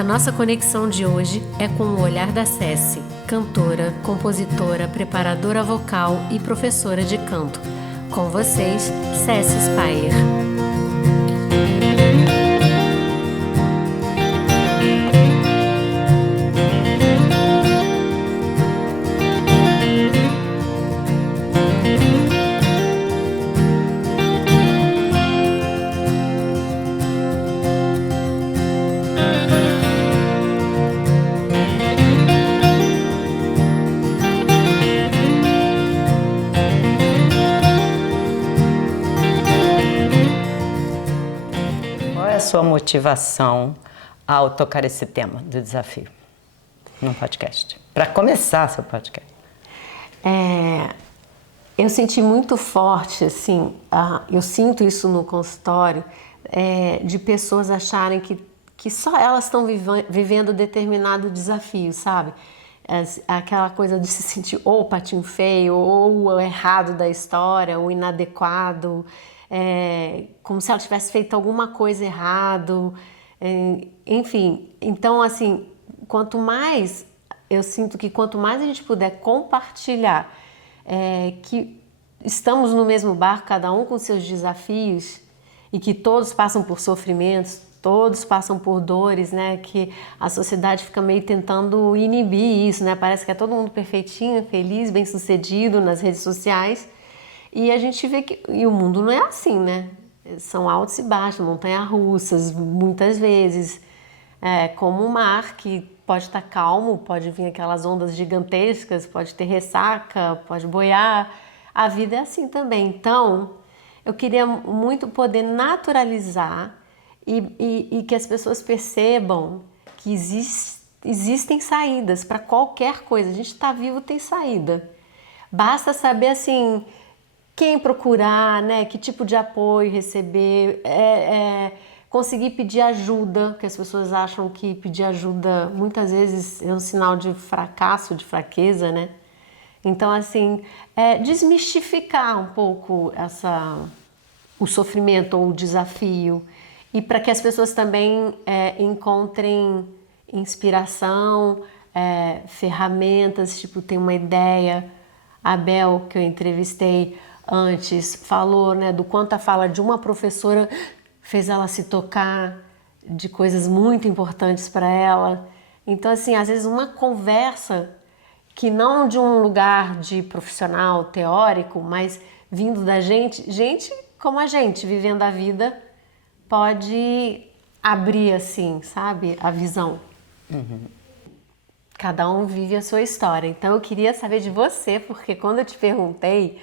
A nossa conexão de hoje é com o olhar da Ceci, cantora, compositora, preparadora vocal e professora de canto. Com vocês, Ceci Spayer. Sua motivação ao tocar esse tema do desafio no podcast? Para começar seu podcast. Eu senti muito forte, assim, eu sinto isso no consultório, de pessoas acharem que só elas estão vivendo determinado desafio, sabe? Aquela coisa de se sentir ou o patinho feio, ou o errado da história, o inadequado, como se ela tivesse feito alguma coisa errado, enfim. Então, assim, eu sinto que quanto mais a gente puder compartilhar que estamos no mesmo barco, cada um com seus desafios, e que todos passam por sofrimentos, todos passam por dores, né? Que a sociedade fica meio tentando inibir isso, né? Parece que é todo mundo perfeitinho, feliz, bem-sucedido nas redes sociais. E a gente vê que o mundo não é assim, né? São altos e baixos, montanhas-russas, muitas vezes. Como o mar, que pode estar calmo, pode vir aquelas ondas gigantescas, pode ter ressaca, pode boiar. A vida é assim também. Então, eu queria muito poder naturalizar e que as pessoas percebam que existem saídas para qualquer coisa. A gente está vivo, tem saída. Basta saber, assim, quem procurar, né? Que tipo de apoio receber, conseguir pedir ajuda, que as pessoas acham que pedir ajuda muitas vezes é um sinal de fracasso, de fraqueza, né? Então, assim, desmistificar um pouco o sofrimento ou o desafio, e para que as pessoas também encontrem inspiração, ferramentas, tipo, tem uma ideia. A Bel, que eu entrevistei antes, falou, né, do quanto a fala de uma professora fez ela se tocar de coisas muito importantes para ela. Então, assim, às vezes uma conversa que não de um lugar de profissional teórico, mas vindo da gente como a gente, vivendo a vida, pode abrir, assim, sabe, a visão. Uhum. Cada um vive a sua história. Então eu queria saber de você, porque quando eu te perguntei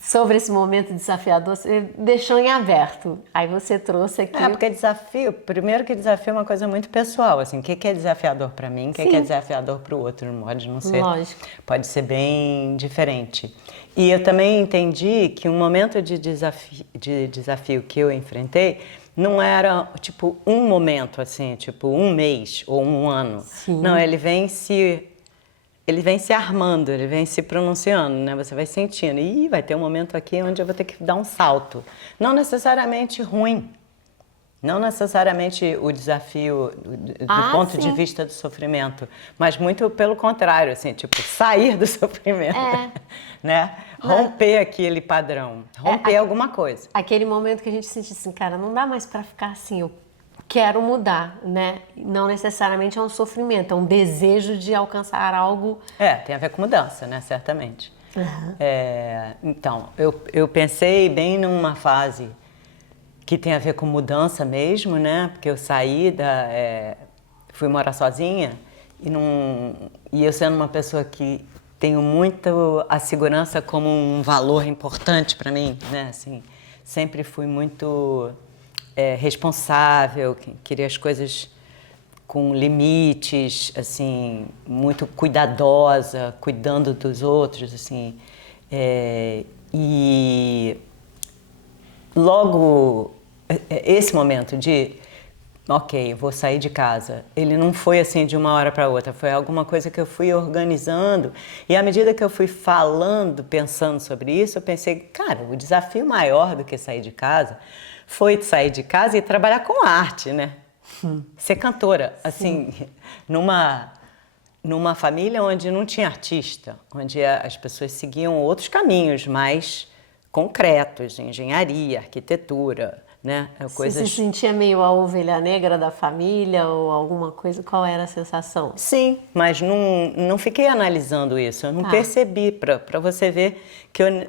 sobre esse momento desafiador, você deixou em aberto. Aí você trouxe aqui... Porque primeiro que desafio é uma coisa muito pessoal, assim, o que é desafiador para mim, o que é desafiador para o outro, não pode não ser. Lógico. Pode ser bem diferente. E eu também entendi que um momento de desafio que eu enfrentei não era, tipo, um momento, assim, tipo, um mês ou um ano. Sim. Não, ele vem se armando, ele vem se pronunciando, né? Você vai sentindo. E vai ter um momento aqui onde eu vou ter que dar um salto. Não necessariamente ruim. Não necessariamente o desafio do ponto de vista do sofrimento, mas muito pelo contrário, assim, tipo, sair do sofrimento, né? Romper aquele padrão, romper alguma coisa. Aquele momento que a gente sente assim, cara, não dá mais pra ficar assim, eu quero mudar, né? Não necessariamente é um sofrimento, é um desejo de alcançar algo. Tem a ver com mudança, né? Certamente. Uhum. Então, eu pensei bem numa fase que tem a ver com mudança mesmo, né? Porque eu saí fui morar sozinha e eu sendo uma pessoa que tenho muito a segurança como um valor importante para mim, né? Assim, sempre fui muito responsável, queria as coisas com limites, assim, muito cuidadosa, cuidando dos outros, assim. E logo esse momento de, ok, vou sair de casa, ele não foi assim de uma hora para outra, foi alguma coisa que eu fui organizando, e à medida que eu fui falando, pensando sobre isso, eu pensei, cara, o desafio maior do que sair de casa foi sair de casa e trabalhar com arte, né? ser cantora, assim, numa família onde não tinha artista, onde as pessoas seguiam outros caminhos mais concretos, engenharia, arquitetura, né? Você se sentia meio a ovelha negra da família ou alguma coisa? Qual era a sensação? Sim, mas não fiquei analisando isso, eu não percebi, para você ver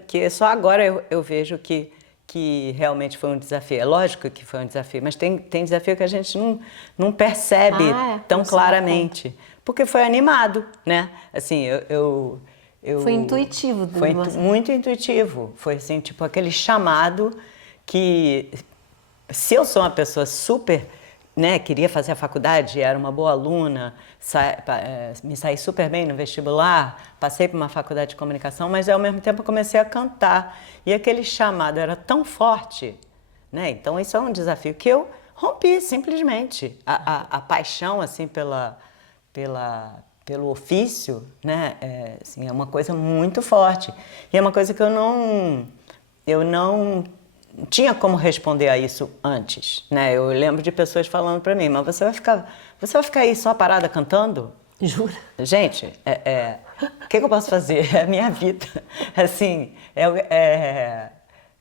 que só agora eu vejo que realmente foi um desafio. É lógico que foi um desafio, mas tem desafio que a gente não percebe tão claramente, porque foi animado, né? Assim, foi intuitivo. Foi muito intuitivo, foi assim, tipo aquele chamado que... Se eu sou uma pessoa super, né, queria fazer a faculdade, era uma boa aluna, me saí super bem no vestibular, passei por uma faculdade de comunicação, mas ao mesmo tempo eu comecei a cantar. E aquele chamado era tão forte, né? Então isso é um desafio que eu rompi simplesmente. A paixão assim pelo ofício, né, assim, é uma coisa muito forte. E é uma coisa que eu não tinha como responder a isso antes, né? Eu lembro de pessoas falando para mim, mas você vai ficar aí só parada cantando? Jura? Gente, o que eu posso fazer? É a minha vida. Assim,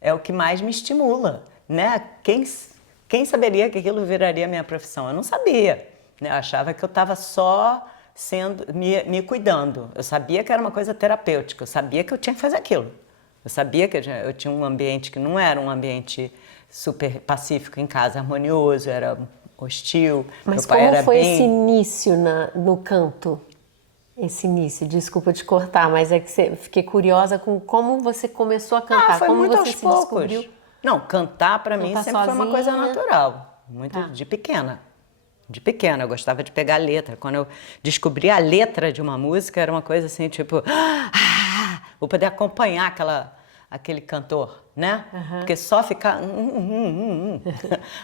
é o que mais me estimula, né? Quem saberia que aquilo viraria minha profissão? Eu não sabia, né? Eu achava que eu estava só me cuidando. Eu sabia que era uma coisa terapêutica, eu sabia que eu tinha que fazer aquilo. Eu sabia que eu tinha um ambiente que não era um ambiente super pacífico em casa, harmonioso, era hostil. Mas meu pai como era foi bem... esse início no canto? Esse início, desculpa te cortar, mas é que fiquei curiosa com como você começou a cantar, foi como muito você aos se poucos. descobriu. Não, cantar para mim Cantar sempre foi uma coisa sozinha. natural, muito de pequena. De pequena, eu gostava de pegar a letra. Quando eu descobri a letra de uma música, era uma coisa assim, tipo... vou poder acompanhar aquele cantor, né? Porque só ficar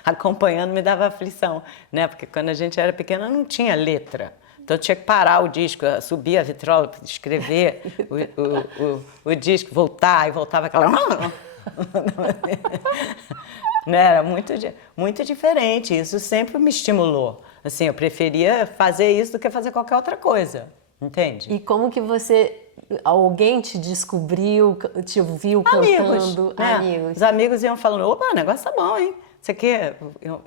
acompanhando me dava aflição, né? Porque quando a gente era pequena não tinha letra. Então eu tinha que parar o disco, subir a vitrola, escrever o disco, voltar, e voltava aquela... Né? Era muito diferente, isso sempre me estimulou. Assim, eu preferia fazer isso do que fazer qualquer outra coisa, entende? E como que alguém te descobriu, te viu cantando? Né? Amigos. Os amigos iam falando, opa, o negócio tá bom, hein? Isso aqui,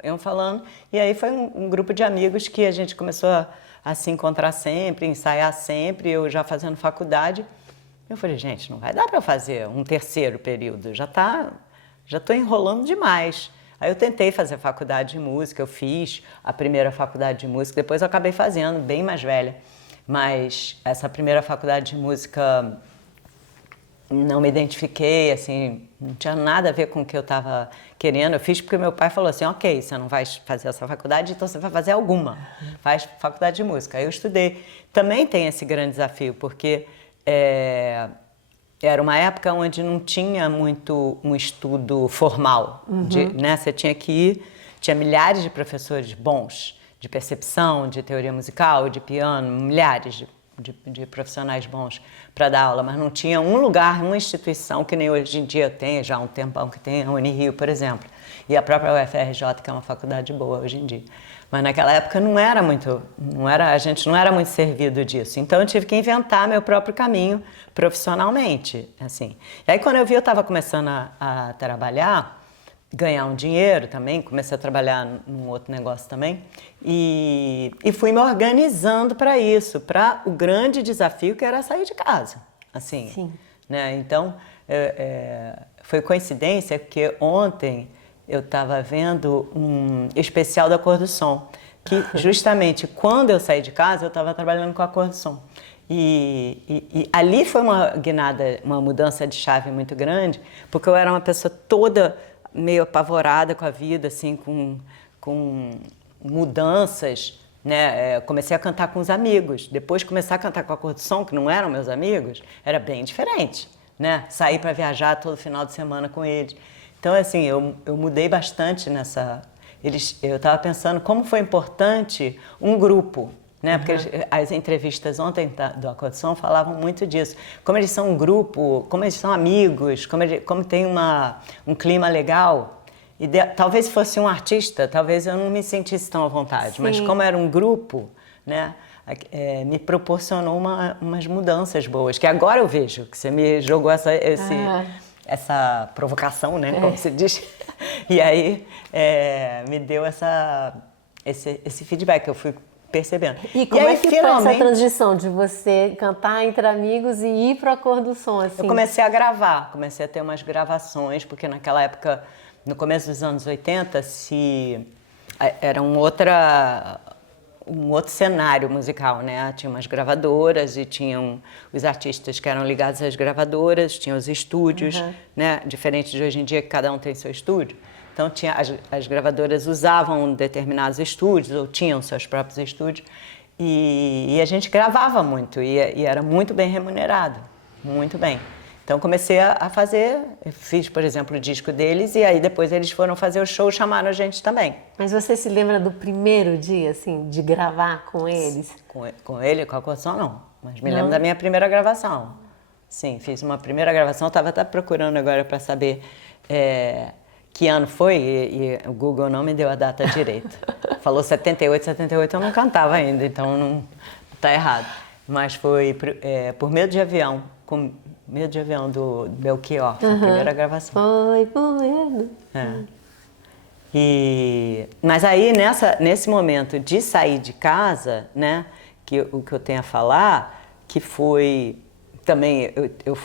iam falando. E aí foi um grupo de amigos que a gente começou a se encontrar sempre, ensaiar sempre, eu já fazendo faculdade. Eu falei, gente, não vai dar para fazer um terceiro período, já estou enrolando demais. Aí eu tentei fazer faculdade de música, eu fiz a primeira faculdade de música, depois eu acabei fazendo, bem mais velha. Mas essa primeira faculdade de música não me identifiquei, assim, não tinha nada a ver com o que eu estava querendo. Eu fiz porque meu pai falou assim, ok, você não vai fazer essa faculdade, então você vai fazer alguma. Faz faculdade de música. Aí eu estudei. Também tem esse grande desafio, porque... era uma época onde não tinha muito um estudo formal, né? Você tinha que ir, tinha milhares de professores bons, de percepção, de teoria musical, de piano, milhares de profissionais bons para dar aula, mas não tinha um lugar, uma instituição que nem hoje em dia tem, já há um tempão que tem, a Unirio, por exemplo, e a própria UFRJ, que é uma faculdade boa hoje em dia. Mas naquela época a gente não era muito servido disso. Então eu tive que inventar meu próprio caminho profissionalmente, assim. E aí quando eu vi, eu estava começando a trabalhar, ganhar um dinheiro também, comecei a trabalhar num outro negócio também, e fui me organizando para isso, para o grande desafio que era sair de casa, assim. Sim. Né? Então, foi coincidência porque ontem eu estava vendo um especial da Cor do Som, que justamente quando eu saí de casa, eu estava trabalhando com a Cor do Som. E ali foi uma guinada, uma mudança de chave muito grande, porque eu era uma pessoa toda meio apavorada com a vida, assim, com mudanças, né? Comecei a cantar com os amigos, depois começar a cantar com a Cor do Som, que não eram meus amigos, era bem diferente, né? Sair para viajar todo final de semana com eles. Então, assim, eu mudei bastante nessa... Eu estava pensando como foi importante um grupo, né? Porque as entrevistas ontem do Cor do Som falavam muito disso. Como eles são um grupo, como eles são amigos, como tem um clima legal. Talvez se fosse um artista, talvez eu não me sentisse tão à vontade. Sim. Mas como era um grupo, né, me proporcionou umas mudanças boas. Que agora eu vejo, que você me jogou essa provocação, né, como se diz. E aí me deu esse feedback, eu fui percebendo. E como aí, é que foi essa transição de você cantar entre amigos e ir para a Cor do Som? Assim? Eu comecei a gravar, comecei a ter umas gravações, porque naquela época, no começo dos anos 80, era um outro cenário musical, né? Tinha umas gravadoras e tinham os artistas que eram ligados às gravadoras, tinham os estúdios, né? Diferente de hoje em dia, que cada um tem seu estúdio. Então, as gravadoras usavam determinados estúdios ou tinham seus próprios estúdios e a gente gravava muito e era muito bem remunerado, muito bem. Então, comecei a fazer, fiz, por exemplo, o disco deles e aí depois eles foram fazer o show e chamaram a gente também. Mas você se lembra do primeiro dia, assim, de gravar com eles? Com ele, com a Cor do Som, não. Mas me lembro da minha primeira gravação. Sim, fiz uma primeira gravação, estava até procurando agora para saber que ano foi e o Google não me deu a data direita. Falou 78 eu não cantava ainda, então não está errado. Mas foi por Medo de Avião, com Medo de Avião do Belchior, foi a primeira gravação. Foi por medo. Mas aí, nesse momento de sair de casa, né, o que eu tenho a falar, que foi também, eu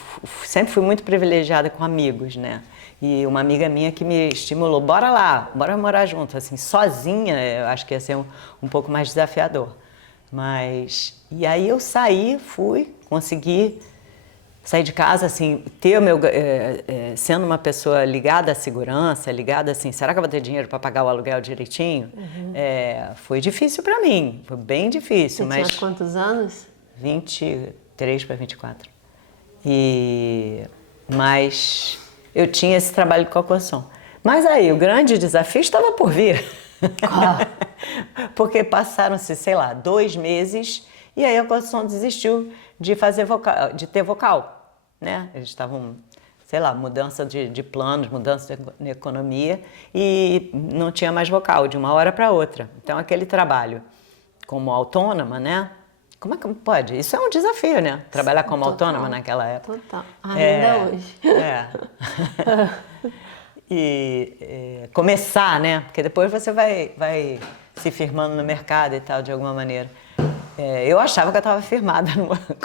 sempre fui muito privilegiada com amigos, né? E uma amiga minha que me estimulou, bora lá, bora morar junto, assim, sozinha, eu acho que ia ser um pouco mais desafiador. E aí eu saí, consegui sair de casa, assim, sendo uma pessoa ligada à segurança, ligada assim, será que eu vou ter dinheiro para pagar o aluguel direitinho? Foi difícil para mim, foi bem difícil. Você tinha quantos anos? 23 para 24. Mas eu tinha esse trabalho com a Cor do Som. Mas aí, o grande desafio estava por vir. Porque passaram-se, sei lá, 2 meses e aí a Cor do Som desistiu de ter vocal, né? Eles estavam, sei lá, mudança de planos, mudança de economia e não tinha mais vocal de uma hora para outra. Então aquele trabalho como autônoma, né? Como é que pode? Isso é um desafio, né? Trabalhar como autônoma naquela época. Total. Ainda hoje. E começar, né? Porque depois você vai se firmando no mercado e tal, de alguma maneira. Eu achava que eu estava firmada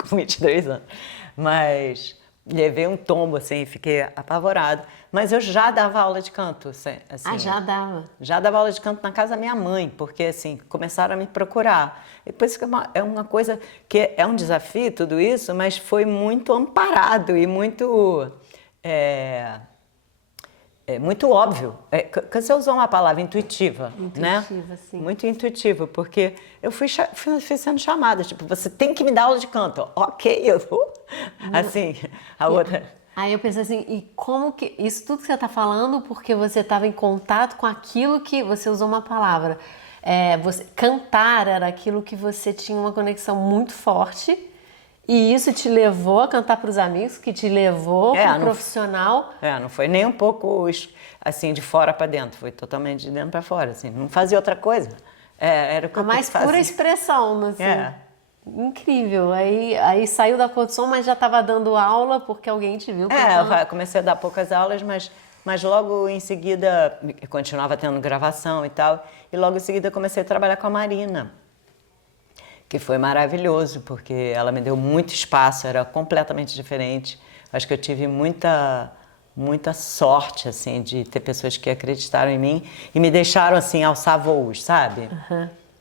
com 23 anos, mas levei um tombo, assim, fiquei apavorada. Mas eu já dava aula de canto, assim. Já dava? Já dava aula de canto na casa da minha mãe, porque, assim, começaram a me procurar. E por isso que é uma coisa que é um desafio, tudo isso, mas foi muito amparado e muito... muito óbvio. Você usou uma palavra intuitiva, né? Intuitiva, sim. Muito intuitivo, porque eu fui sendo chamada, tipo, você tem que me dar aula de canto. Ok, eu vou. Assim, a outra... Aí eu pensei assim, e como que... Isso tudo que você está falando porque você estava em contato com aquilo que... Você usou uma palavra. Cantar era aquilo que você tinha uma conexão muito forte. E isso te levou a cantar para os amigos, que te levou para o profissional. Não foi nem um pouco assim de fora para dentro, foi totalmente de dentro para fora, assim, não fazia outra coisa. Era o que a mais pura expressão, assim. Incrível. Aí saiu da Cor do Som, mas já estava dando aula porque alguém te viu cantando. Eu comecei a dar poucas aulas, mas logo em seguida eu continuava tendo gravação e tal, e logo em seguida comecei a trabalhar com a Marina, que foi maravilhoso, porque ela me deu muito espaço, era completamente diferente. Acho que eu tive muita sorte, assim, de ter pessoas que acreditaram em mim e me deixaram, assim, alçar voos, sabe?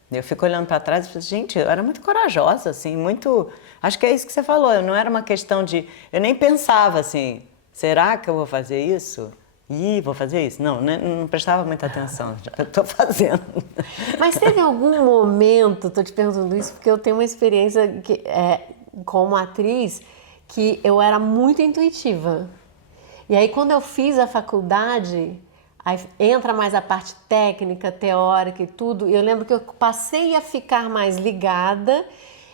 Eu fico olhando para trás e falo, gente, eu era muito corajosa, assim, muito... Acho que é isso que você falou, não era uma questão de... Eu nem pensava, assim, será que eu vou fazer isso? Vou fazer isso? Não prestava muita atenção, já estou fazendo. Mas teve algum momento, estou te perguntando isso porque eu tenho uma experiência como atriz que eu era muito intuitiva. E aí quando eu fiz a faculdade, aí entra mais a parte técnica, teórica e tudo, e eu lembro que eu passei a ficar mais ligada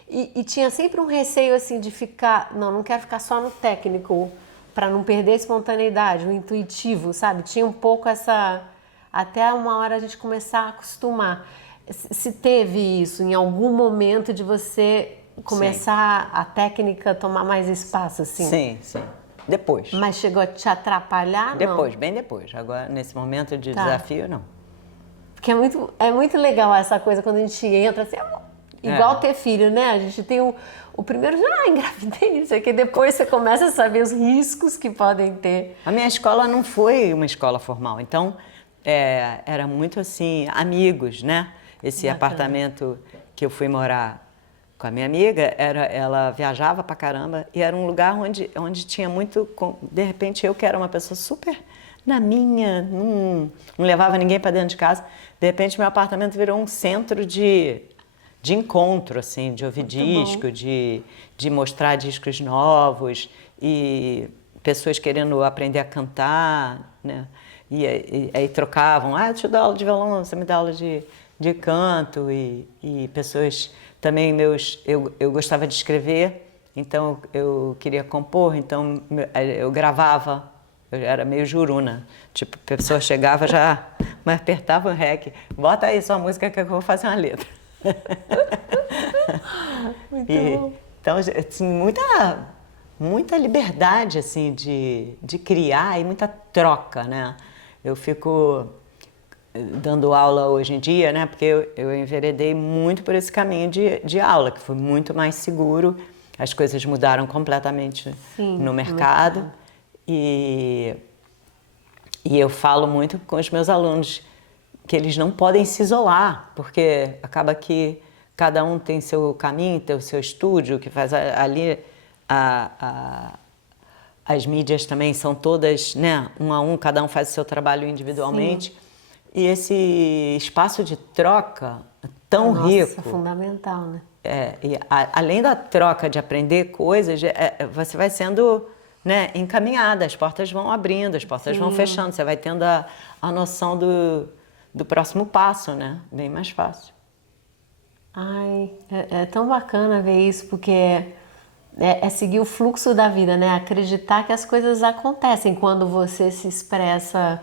e tinha sempre um receio assim de ficar, não quero ficar só no técnico, para não perder a espontaneidade, o intuitivo, sabe? Tinha um pouco essa até uma hora a gente começar a acostumar. Se teve isso em algum momento de você começar a técnica tomar mais espaço, assim? Sim, sim. Depois. Mas chegou a te atrapalhar? Depois, não? bem depois. Agora, nesse momento de Tá. desafio, não. Porque é muito legal essa coisa quando a gente entra assim, igual ter filho, né? A gente tem o primeiro, engravidei, não sei o que, depois você começa a saber os riscos que podem ter. A minha escola não foi uma escola formal, então era muito assim, amigos, né? Esse Bacana. apartamento que eu fui morar com a minha amiga, ela viajava pra caramba e era um lugar onde tinha muito, de repente eu que era uma pessoa super na minha, não levava ninguém para dentro de casa, de repente meu apartamento virou um centro de encontro, assim, de ouvir disco, de mostrar discos novos e pessoas querendo aprender a cantar, né? E aí trocavam, eu te dou aula de violão, você me dá aula de canto e pessoas também eu gostava de escrever, então eu queria compor, então eu gravava, eu era meio juruna, tipo, a pessoa chegava já, mas apertava o rec, bota aí sua música que eu vou fazer uma letra. Muito bom. Então, assim, muita liberdade assim de criar e muita troca, né? Eu fico dando aula hoje em dia, né? Porque eu enveredei muito por esse caminho de aula, que foi muito mais seguro. As coisas mudaram completamente no mercado. E eu falo muito com os meus alunos que eles não podem se isolar, porque acaba que cada um tem seu caminho, tem o seu estúdio, que faz ali as mídias também são todas, né, um a um, cada um faz o seu trabalho individualmente. Sim. E esse espaço de troca tão rico. É fundamental, né? E além da troca de aprender coisas, você vai sendo, né, encaminhada, as portas vão abrindo, as portas vão fechando, você vai tendo a noção do próximo passo, né? Bem mais fácil. Ai, é tão bacana ver isso, porque é seguir o fluxo da vida, né? Acreditar que as coisas acontecem quando você se expressa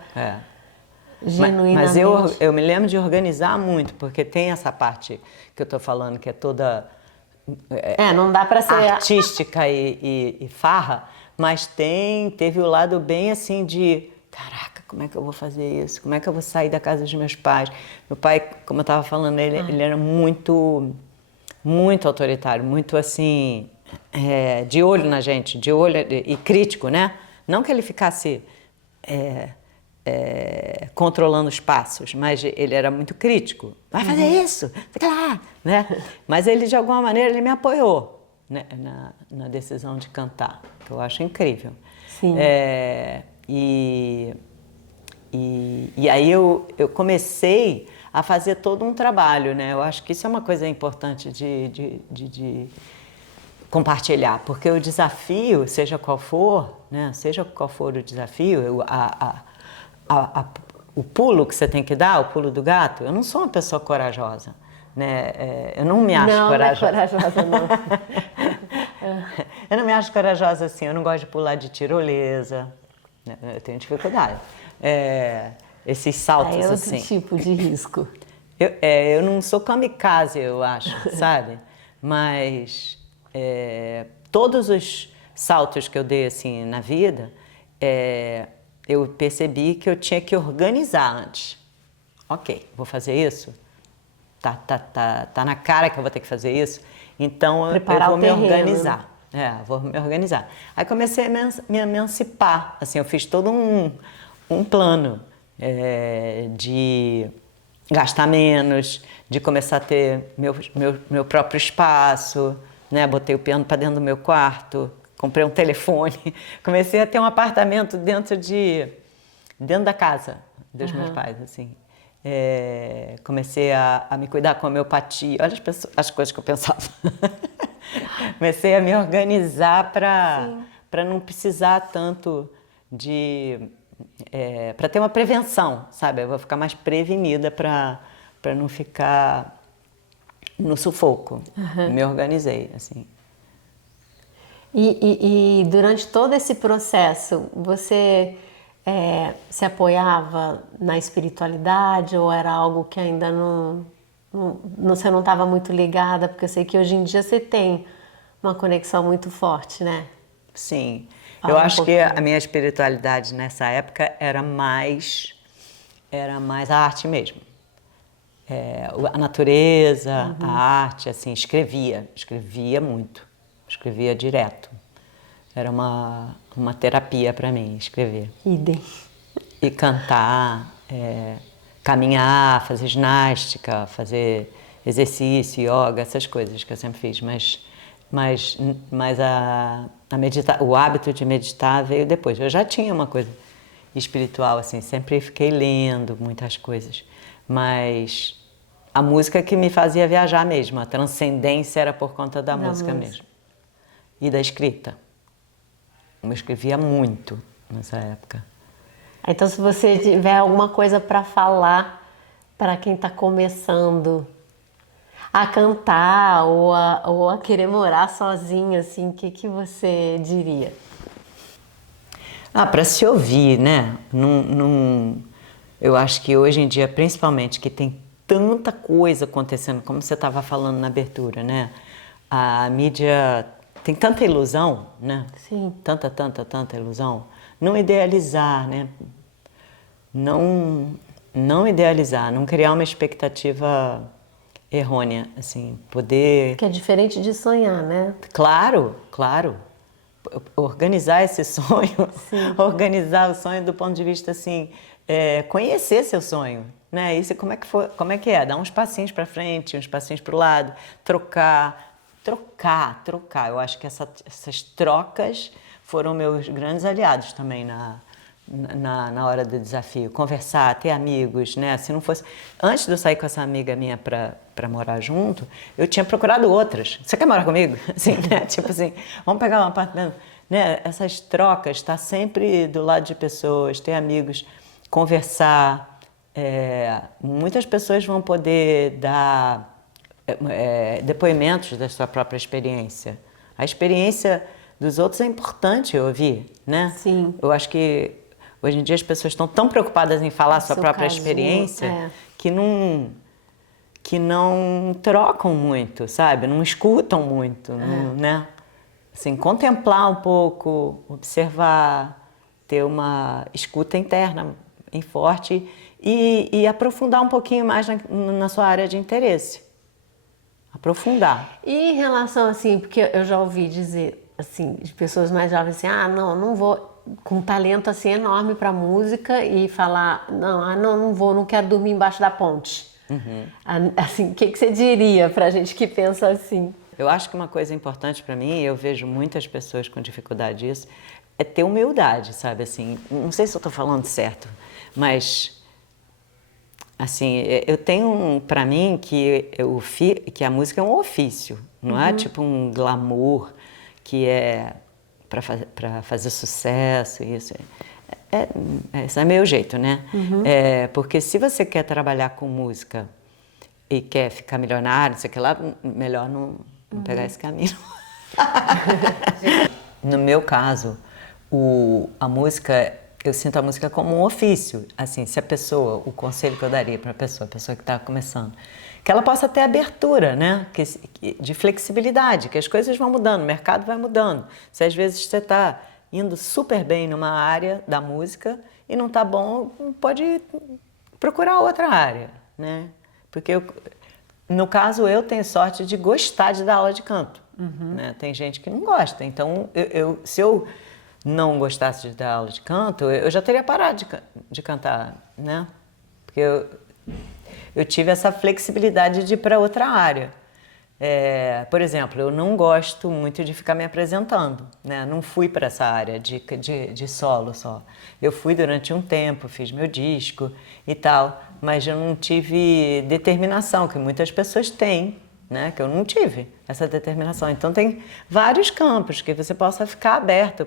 genuinamente. Mas eu me lembro de organizar muito, porque tem essa parte que eu tô falando, que é toda não dá para ser artística e farra, mas teve o lado bem assim de, caraca, como é que eu vou fazer isso? Como é que eu vou sair da casa dos meus pais? Meu pai, como eu estava falando, ele era muito, muito autoritário, muito assim, de olho na gente, de olho e crítico, né? Não que ele ficasse controlando os passos, mas ele era muito crítico. Vai fazer isso, fica lá, né? Mas ele, de alguma maneira, ele me apoiou, né, na decisão de cantar, que eu acho incrível. Sim. E aí eu comecei a fazer todo um trabalho, né? Eu acho que isso é uma coisa importante de compartilhar, porque o desafio, seja qual for, né? Seja qual for o desafio, o pulo que você tem que dar, o pulo do gato, eu não sou uma pessoa corajosa, né? Eu não me acho corajosa. Não é corajosa, não. Eu não me acho corajosa assim, eu não gosto de pular de tirolesa, né? Eu tenho dificuldade. Esses saltos É outro assim. tipo de risco. Eu não sou kamikaze, eu acho, sabe? Mas todos os saltos que eu dei assim na vida, eu percebi que eu tinha que organizar antes. Ok, vou fazer isso? Tá na cara que eu vou ter que fazer isso? Então eu vou me organizar. Vou me organizar. Aí comecei a me emancipar. Assim, eu fiz todo um plano de gastar menos, de começar a ter meu próprio espaço, né? Botei o piano para dentro do meu quarto, comprei um telefone, comecei a ter um apartamento dentro da casa dos meus pais, assim. Comecei a me cuidar com a homeopatia, olha as coisas que eu pensava. Comecei a me organizar para não precisar tanto para ter uma prevenção, sabe? Eu vou ficar mais prevenida para não ficar no sufoco. Me organizei, assim. E durante todo esse processo, você se apoiava na espiritualidade ou era algo que ainda você não estava muito ligada? Porque eu sei que hoje em dia você tem uma conexão muito forte, né? Sim. Fala Eu um acho que pouquinho. a minha espiritualidade nessa época era mais a arte mesmo. A natureza, a arte, assim, escrevia muito, escrevia direto. Era uma terapia para mim, escrever. Idem. E cantar, caminhar, fazer ginástica, fazer exercício, yoga, essas coisas que eu sempre fiz. Mas o hábito de meditar veio depois. Eu já tinha uma coisa espiritual, assim, sempre fiquei lendo muitas coisas. Mas a música que me fazia viajar mesmo, a transcendência era por conta da música mesmo. E da escrita. Eu escrevia muito nessa época. Então, se você tiver alguma coisa para falar para quem está começando a cantar ou a querer morar sozinho, assim, o que você diria? Para se ouvir, né? Eu acho que hoje em dia, principalmente, que tem tanta coisa acontecendo, como você estava falando na abertura, né? A mídia tem tanta ilusão, né? Sim. Tanta ilusão. Não idealizar, né? Não idealizar, não criar uma expectativa errônea, assim, poder... Que é diferente de sonhar, né? Claro. Organizar esse sonho, Sim. organizar o sonho do ponto de vista, assim, conhecer seu sonho, né? Isso, como é que é? Dar uns passinhos para frente, uns passinhos para o lado, trocar. Eu acho que essas trocas foram meus grandes aliados também na hora do desafio. Conversar, ter amigos, né? Se não fosse... Antes de eu sair com essa amiga minha para morar junto, eu tinha procurado outras. Você quer morar comigo? Assim, né? Tipo assim, vamos pegar um apartamento. Né? Essas trocas, estar sempre do lado de pessoas, ter amigos, conversar. Muitas pessoas vão poder dar depoimentos da sua própria experiência. A experiência dos outros é importante ouvir, né? Sim. Eu acho que hoje em dia as pessoas estão tão preocupadas em falar a sua própria casinho, experiência que não trocam muito, sabe? Não escutam muito, né? Assim, contemplar um pouco, observar, ter uma escuta interna forte e aprofundar um pouquinho mais na sua área de interesse. Aprofundar. E em relação, assim, porque eu já ouvi dizer, assim, de pessoas mais jovens assim, não vou, com um talento, assim, enorme para música e falar, não vou, não quero dormir embaixo da ponte. Assim, o que você diria pra gente que pensa assim? Eu acho que uma coisa importante para mim, e eu vejo muitas pessoas com dificuldade disso, é ter humildade, sabe? Assim, não sei se eu estou falando certo, mas assim, eu tenho para mim que a música é um ofício, não é tipo um glamour que é para fazer sucesso, isso. Esse é meu jeito, né? Porque se você quer trabalhar com música e quer ficar milionário, não sei o que lá, melhor não pegar esse caminho. No meu caso, eu sinto a música como um ofício. Assim, se o conselho que eu daria para a pessoa que está começando, que ela possa ter abertura, né? De flexibilidade, que as coisas vão mudando, o mercado vai mudando. Se às vezes você está indo super bem numa área da música e não está bom, pode procurar outra área, né? Porque no caso, eu tenho sorte de gostar de dar aula de canto. Né? Tem gente que não gosta. Então, se eu não gostasse de dar aula de canto, eu já teria parado de cantar, né? Porque eu tive essa flexibilidade de ir para outra área. Por exemplo, eu não gosto muito de ficar me apresentando, né? Não fui para essa área de solo só. Eu fui durante um tempo, fiz meu disco e tal, mas eu não tive determinação, que muitas pessoas têm, né? Que eu não tive essa determinação. Então tem vários campos que você possa ficar aberto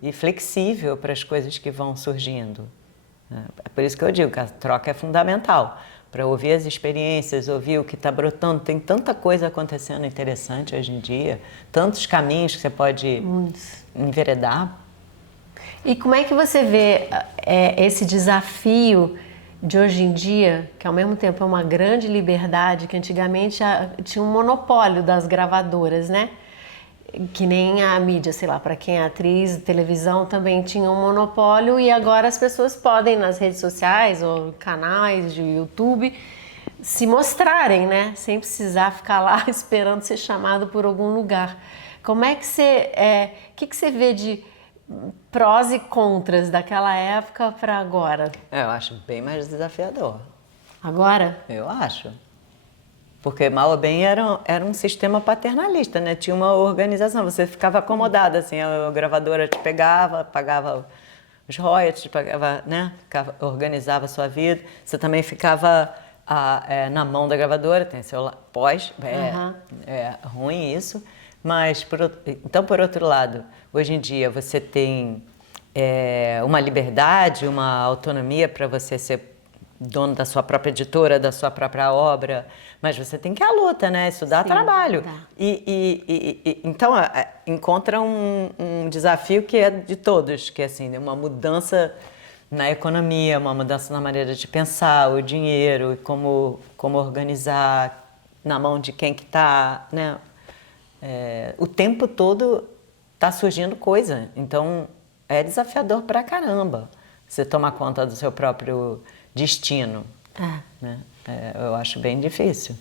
e flexível para as coisas que vão surgindo. É por isso que eu digo que a troca é fundamental. Para ouvir as experiências, ouvir o que está brotando. Tem tanta coisa acontecendo interessante hoje em dia, tantos caminhos que você pode enveredar. E como é que você vê esse desafio de hoje em dia, que ao mesmo tempo é uma grande liberdade, que antigamente tinha um monopólio das gravadoras, né? Que nem a mídia, sei lá, para quem é atriz, televisão também tinha um monopólio e agora as pessoas podem nas redes sociais ou canais de YouTube se mostrarem, né? Sem precisar ficar lá esperando ser chamado por algum lugar. Como é que que você vê de prós e contras daquela época para agora? Eu acho bem mais desafiador. Agora? Eu acho. Porque mal ou bem era um sistema paternalista, né? Tinha uma organização, você ficava acomodada, assim, a gravadora te pegava, pagava os royalties, pagava, né? Organizava a sua vida. Você também ficava na mão da gravadora, tem seu pós, é ruim isso. Mas, então, por outro lado, hoje em dia você tem uma liberdade, uma autonomia para você ser dono da sua própria editora, da sua própria obra, mas você tem que ir à luta, né? Isso dá trabalho. Então, encontra um desafio que é de todos, que é assim, uma mudança na economia, uma mudança na maneira de pensar, o dinheiro, como organizar, na mão de quem que está, né? O tempo todo está surgindo coisa, então é desafiador pra caramba você tomar conta do seu próprio destino, né? Eu acho bem difícil.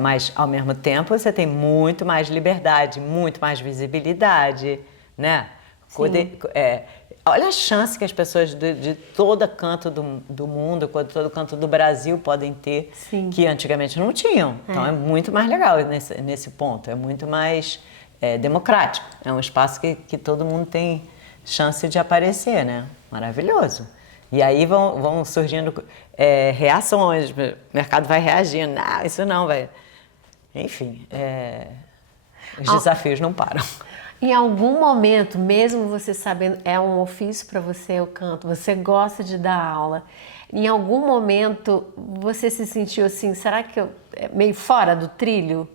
Mas, ao mesmo tempo, você tem muito mais liberdade, muito mais visibilidade, né? Olha a chance que as pessoas de todo canto do mundo, de todo canto do Brasil podem ter, que antigamente não tinham. Então, é muito mais legal nesse ponto, é muito mais democrático. É um espaço que todo mundo tem chance de aparecer, né? Maravilhoso. E aí vão surgindo reações, o mercado vai reagindo. Não, isso não, vai. Enfim, os desafios não param. Em algum momento, mesmo você sabendo, é um ofício para você o canto, você gosta de dar aula, em algum momento você se sentiu assim, será que eu meio fora do trilho,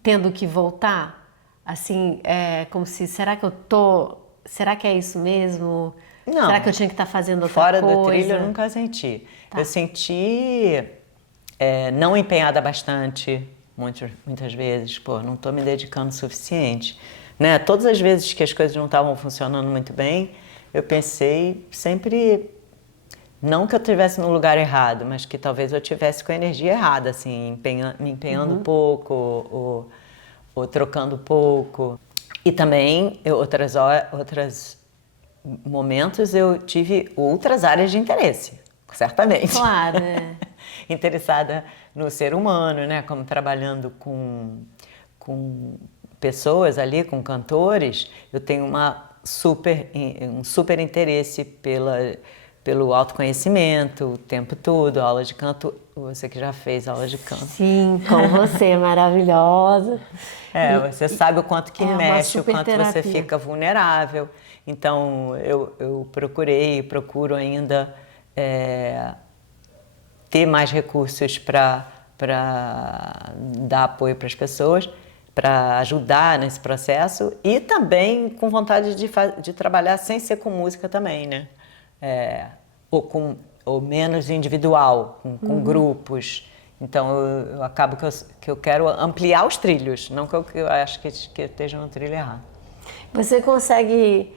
tendo que voltar? Assim, como se, será que é isso mesmo? Não. Será que eu tinha que estar fazendo outra coisa? Fora do trilho eu nunca senti. Eu senti não empenhada bastante, muitas vezes, não estou me dedicando o suficiente. Né? Todas as vezes que as coisas não estavam funcionando muito bem, eu pensei sempre, não que eu estivesse no lugar errado, mas que talvez eu estivesse com a energia errada, assim, me empenhando pouco, ou trocando pouco. E também, outros momentos, eu tive outras áreas de interesse, certamente. Claro, Interessada no ser humano, né? Como trabalhando com pessoas ali, com cantores, eu tenho um super interesse pelo autoconhecimento o tempo todo, aula de canto, você que já fez aula de canto. Sim, com você, maravilhosa. Você sabe o quanto que mexe, o quanto terapia. Você fica vulnerável. Então, eu procuro ainda ter mais recursos para dar apoio para as pessoas, para ajudar nesse processo e também com vontade de trabalhar sem ser com música também, né? Ou menos individual, com grupos. Então, eu acabo que eu quero ampliar os trilhos, não que eu acho que esteja no trilho errado. Você consegue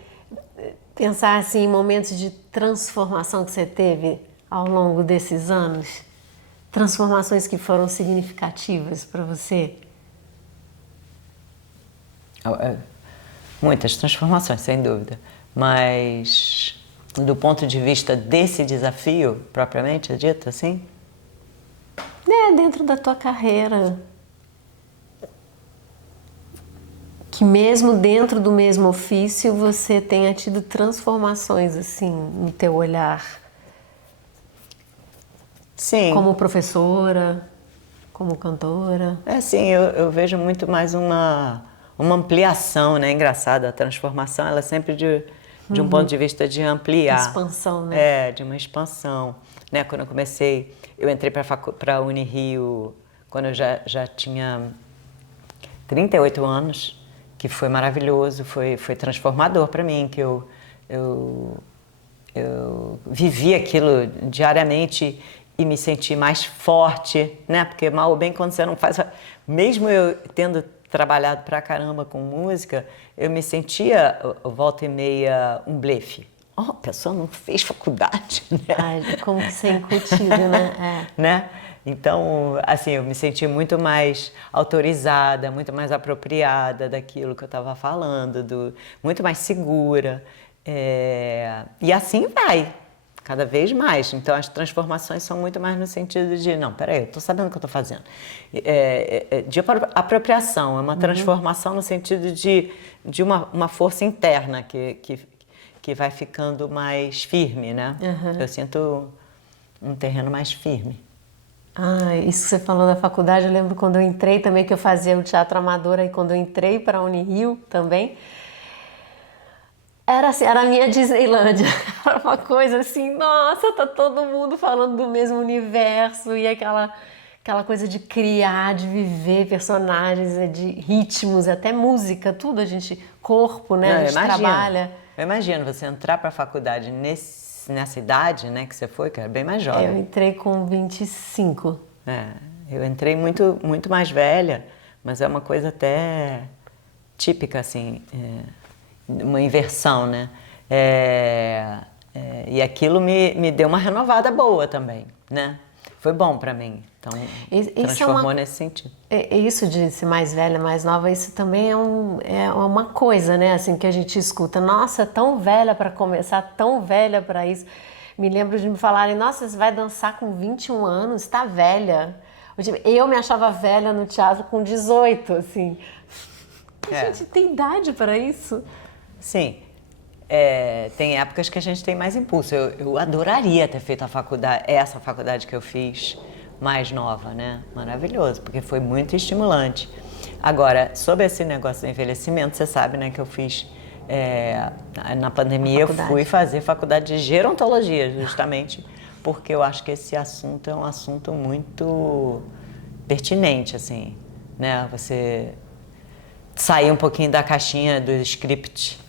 pensar assim, em momentos de transformação que você teve ao longo desses anos? Transformações que foram significativas para você? Muitas transformações, sem dúvida. Mas, do ponto de vista desse desafio, propriamente dito, assim? Dentro da tua carreira. Que mesmo dentro do mesmo ofício, você tenha tido transformações, assim, no teu olhar. Sim. Como professora, como cantora. Sim, eu vejo muito mais uma ampliação, né? Engraçada, a transformação, ela é sempre de um ponto de vista de ampliar. Expansão, né? De uma expansão. Né? Quando eu comecei, eu entrei para a Unirio quando eu já tinha 38 anos, que foi maravilhoso, foi transformador para mim, que eu Eu vivi aquilo diariamente e me senti mais forte, né? Porque mal ou bem quando você não faz... Mesmo eu tendo trabalhado pra caramba com música, eu me sentia, volta e meia, um blefe. Oh, a pessoa não fez faculdade, né? Ai, como que isso é incutido, né? Né? Então, assim, eu me senti muito mais autorizada, muito mais apropriada daquilo que eu estava falando, muito mais segura. E assim vai, cada vez mais. Então, as transformações são muito mais no sentido de, não, peraí, eu estou sabendo o que eu estou fazendo. De apropriação, é uma transformação no sentido de uma força interna que vai ficando mais firme, né? Eu sinto um terreno mais firme. Ah, isso que você falou da faculdade, eu lembro quando eu entrei também, que eu fazia o teatro amador, aí quando eu entrei para a Unirio também, era assim, era a minha Disneylândia, era uma coisa assim, nossa, tá todo mundo falando do mesmo universo, e aquela coisa de criar, de viver personagens, de ritmos, até música, tudo corpo, né, a gente trabalha. Eu imagino você entrar para a faculdade nessa idade, né, que você foi, que era bem mais jovem. Eu entrei com 25. Eu entrei muito, muito mais velha, mas é uma coisa até típica, assim, uma inversão, né? E aquilo me deu uma renovada boa também, né? Foi bom para mim, então transformou nesse sentido. Isso de ser mais velha, mais nova, isso também é uma coisa, né? Assim, que a gente escuta. Nossa, tão velha para começar, tão velha para isso. Me lembro de me falarem, nossa, você vai dançar com 21 anos, tá velha. Eu me achava velha no teatro com 18, assim. A gente tem idade para isso? Sim. Tem épocas que a gente tem mais impulso. Eu adoraria ter feito essa faculdade que eu fiz mais nova, né? Maravilhoso, porque foi muito estimulante. Agora, sobre esse negócio do envelhecimento, você sabe, né, que eu fiz... na pandemia eu fui fazer faculdade de gerontologia, justamente porque eu acho que esse assunto é um assunto muito pertinente, assim, né? Você sair um pouquinho da caixinha do script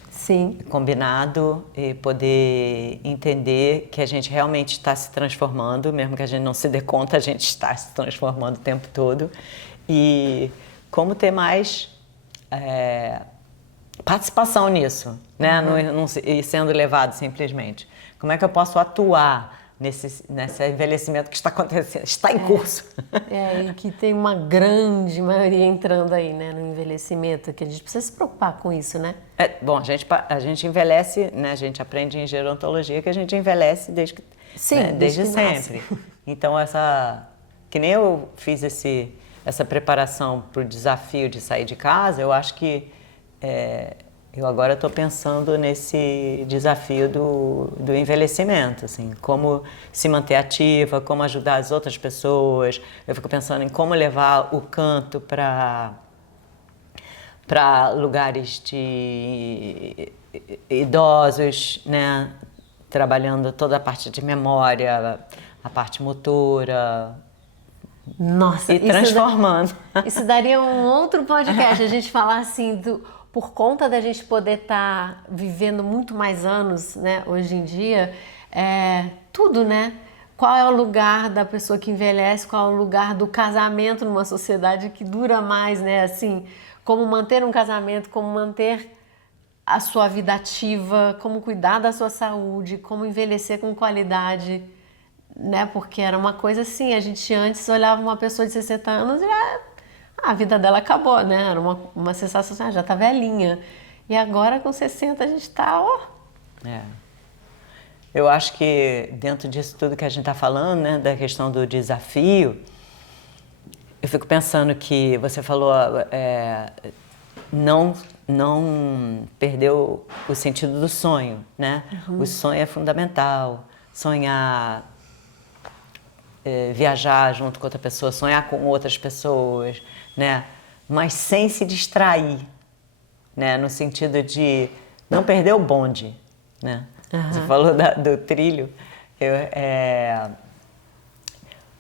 combinado e poder entender que a gente realmente está se transformando, mesmo que a gente não se dê conta, a gente está se transformando o tempo todo. E como ter mais participação nisso, né? Não e sendo levado simplesmente. Como é que eu posso atuar nesse envelhecimento que está acontecendo, está em curso? E que tem uma grande maioria entrando aí, né, no envelhecimento, que a gente precisa se preocupar com isso, né? Bom, a gente envelhece, né? A gente aprende em gerontologia que a gente envelhece desde sempre. Então, que nem eu fiz essa preparação para o desafio de sair de casa, eu acho que eu agora estou pensando nesse desafio do envelhecimento, assim, como se manter ativa, como ajudar as outras pessoas. Eu fico pensando em como levar o canto para lugares de idosos, né? Trabalhando toda a parte de memória, a parte motora. Nossa, e transformando. Isso daria um outro podcast, a gente falar assim por conta da gente poder estar vivendo muito mais anos, né, hoje em dia, tudo, né? Qual é o lugar da pessoa que envelhece, qual é o lugar do casamento numa sociedade que dura mais, né? Assim, como manter um casamento, como manter a sua vida ativa, como cuidar da sua saúde, como envelhecer com qualidade, né? Porque era uma coisa assim, a gente antes olhava uma pessoa de 60 anos e a vida dela acabou, né? Era uma sensação assim, já tá velhinha. E agora com 60 a gente tá, Eu acho que dentro disso tudo que a gente tá falando, né, da questão do desafio, eu fico pensando que você falou não perder o sentido do sonho, né? O sonho é fundamental. Sonhar, viajar junto com outra pessoa, sonhar com outras pessoas, né? Mas sem se distrair, né? No sentido de não perder o bonde, né? Você falou do trilho,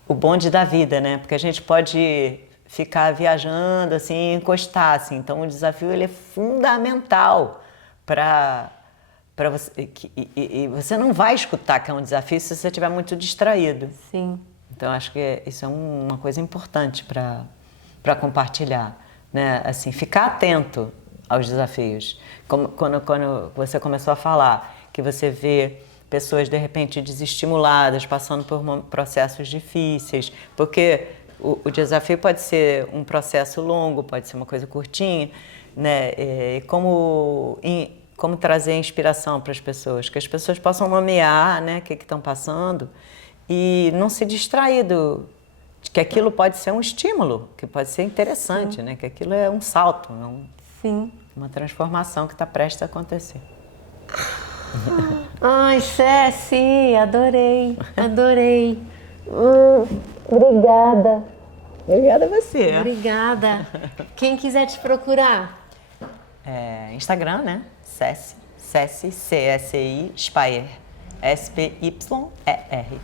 o bonde da vida, né? Porque a gente pode ficar viajando, assim, encostar, assim. Então, o desafio ele é fundamental para para você e você não vai escutar que é um desafio se você estiver muito distraído. Sim. Então acho que isso é uma coisa importante para compartilhar, né? Assim, ficar atento aos desafios. Quando você começou a falar que você vê pessoas de repente desestimuladas, passando por processos difíceis, porque o desafio pode ser um processo longo, pode ser uma coisa curtinha, né? E como trazer inspiração para as pessoas, que as pessoas possam nomear, né, o que estão passando e não se distrair de que aquilo pode ser um estímulo, que pode ser interessante, né? Que aquilo é um salto, Sim. uma transformação que está prestes a acontecer. Ai, Ceci, adorei, adorei. Obrigada. Obrigada a você. Obrigada. Quem quiser te procurar? Instagram, né? Ceci, C-S-I, Spyer, S-P-Y-E-R.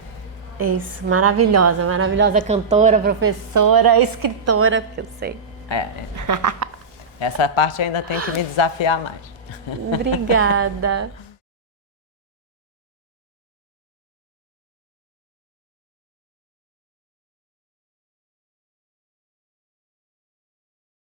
É isso, maravilhosa, maravilhosa cantora, professora, escritora, porque eu sei. Essa parte ainda tem que me desafiar mais. Obrigada.